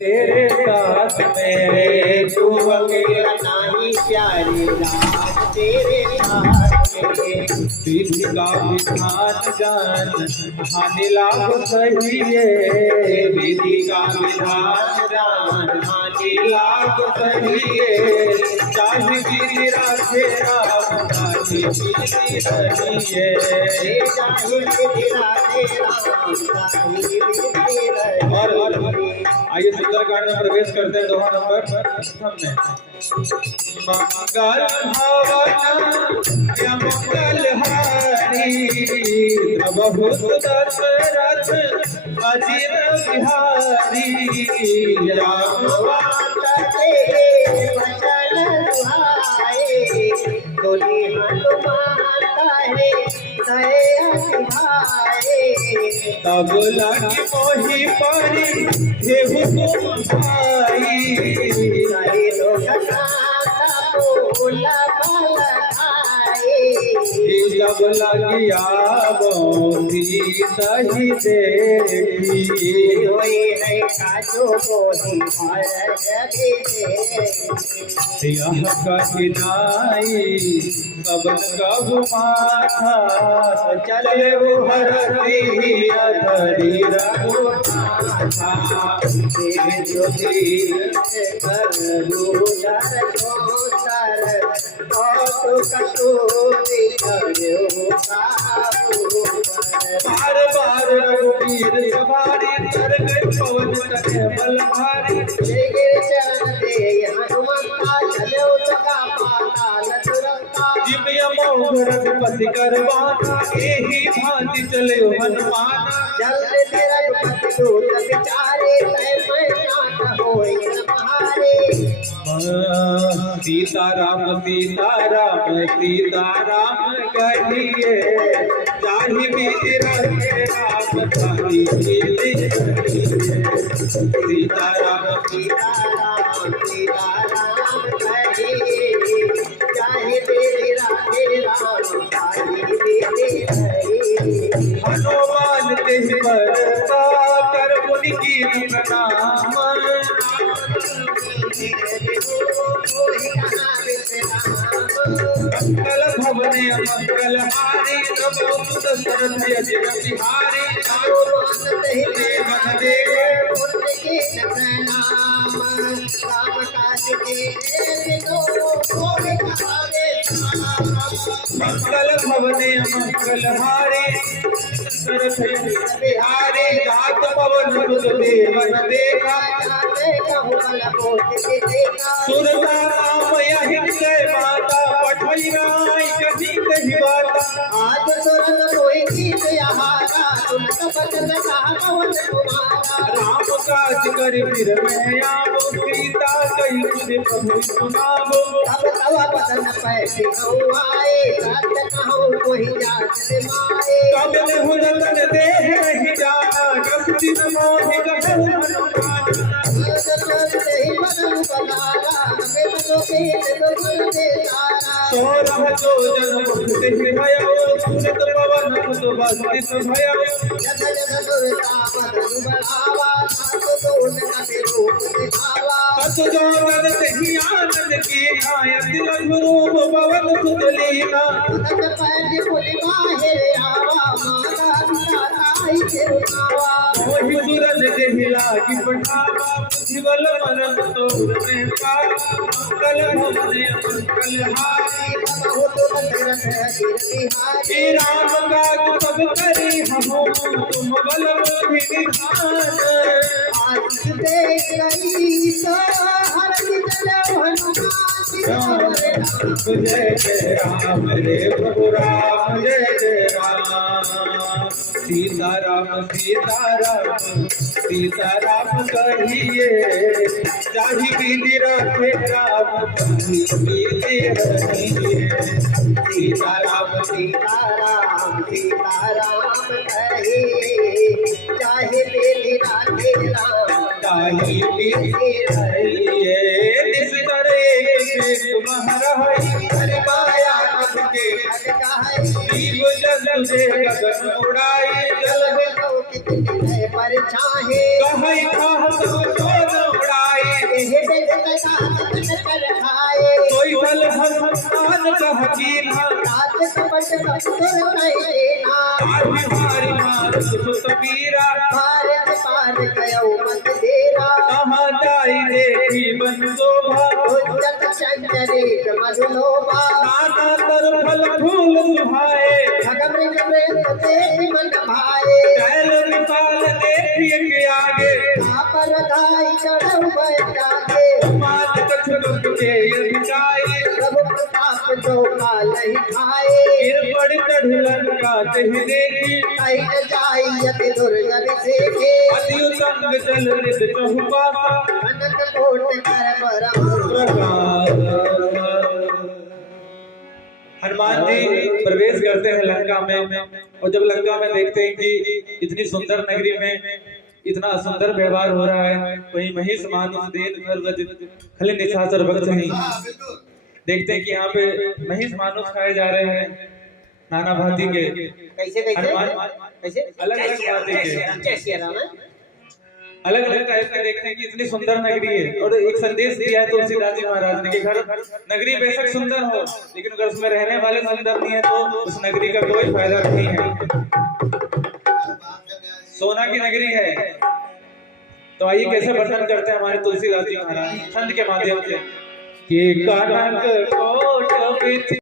तेरे साथ में तू अकेला नहीं प्यारी रात तेरे साथ में विधि का विधान जान हानि लाभ सही है विधि का विधान जान हानि लाभ सही है चाहे विधि राधे राम चाहे विधि रही है चाहे विधि राधे राम चाहे विधि रही और आइए सुंदरकांड में प्रवेश करते हैं। दोहा नंबर हमने मंगल भवन या मंगल हारी बहुत दशरथ अजीर बिहारी रामवंत के वचन सुहाए तोली हनुमान तारे दया भाए तब लगी मोहि परी हे हुकुम भाई सारे लोग बोला जब लगिया बोली सही देखी होई है काजो बोली भारत यह कठिनाई सबन कब माथा चले वो हरती अधरी रघुनाथा ज्योति करू डर सर बार बार रघुवीर सवारी कर गए पवन तटे बल भारी चरण दे हनुमंता चलो सका पाताल तुरंता जिमिया मोह रघुपति करवाना एही भांति चले हनुमाना जल्द तेरा रघुपति दूत विचारे तय मैं होई तुम्हारे सीताराम सीताराम सीताराम कहिए चाहे विधि रहे राम चाहे विधि रहिए सीताराम सीताराम सीताराम कहिए चाहे विधि रहे राम चाहे विधि रहिए हनुमान तेहि बरसा कर मुनि की प्रणाम मंगल भवने मंगल हारी प्रभु दशरथ अजिर बिहारी देवन देवे मंगल भवने मंगल हारी दशरथ अजिर बिहारी जात पवन सुत देवन देखा सुरता राम यही जय माता पठई राय कभी कही बाता आज तुरंत कोई चीज यहारा तुम तपत न कहावत तुम्हारा राम काज कर फिर मैं आवो सीता कही तुझे प्रभु सुनावो अब तवा पतन पैसे आए रात कहूँ कोई जात से माए कब ने हुरतन देह नहीं जाना कब दिन मोहि कहूँ हनुमान सोरह जो जन मुक्ति भयो सुरत पवन सुत बस्तित भयो जग जग दुर्गा बदन बढ़ावा दोष कपि रूप दिखावा सत जोगन तेहि आनंद की आयत लघुरूप पवन सुत लीला सत पैज फुलि बाहे आवा माता ताई तिरुनावा मोहि दुरन देहि लागी पठावा जीवल मन तोर में पा मंगल भवने मंगल हारी श्री राम काज सब करी हमो तुम बल बुद्धि निधान आज देख रही तो हर चलो हनुमान जय जय राम रे प्रभु राम जय जय राम सीताराम सीताराम सीताराम कहिए चाहे विधि रहे राम चाहे विधि रहिए सीताराम सीताराम सीताराम कहिए चाहे विधि रहे राम चाहे विधि रहिए निस करे तुम्हारा माया के जीव जग से गगन उड़ाई जल में पर छाहे कहीं कह कीन्हा रात कपट कपूर नहीं देना हमारी मार सुत पीरा भारत पार गयो मत देरा कहाँ जाई देखी बन शोभा उज्जत चंचले मधुलोभा नाना तर फल फूल सुहाए भगमृग प्रेम देवी मन भाए कैल विशाल देखिए के आगे पर गाय चढ़ऊ बैठागे मात कछ के यदिकाए प्रभु प्रताप जो काल ही खाए गिर पड़ चढ़लन का तह देखी कहीं जाइयत दुर्गति सेखे अति संग चल नित चहुपासा अनंत कोट कर परम हनुमान जी प्रवेश करते हैं लंका में और जब लंका में देखते हैं कि इतनी सुंदर नगरी में इतना सुंदर व्यवहार हो रहा है, वहीं महिष मानुष देन गर्वज खल निशाचर भक्त नहीं देखते हैं कि यहाँ पे महिष मानुष खाए जा रहे हैं नाना भांति के कैसे कैसे कैसे अलग अलग भांति के जय श्री राम अलग अलग टाइप का देखते हैं कि इतनी सुंदर नगरी है और एक संदेश दिया है तुलसीदास जी महाराज ने कि घर नगरी बेशक सुंदर हो लेकिन अगर उसमें रहने वाले सुंदर नहीं है तो उस नगरी का कोई फायदा नहीं है। सोना की नगरी है तो आइए कैसे वर्णन करते हैं हमारे तुलसीदास जी महाराज छंद के माध्यम से कि कनक कोट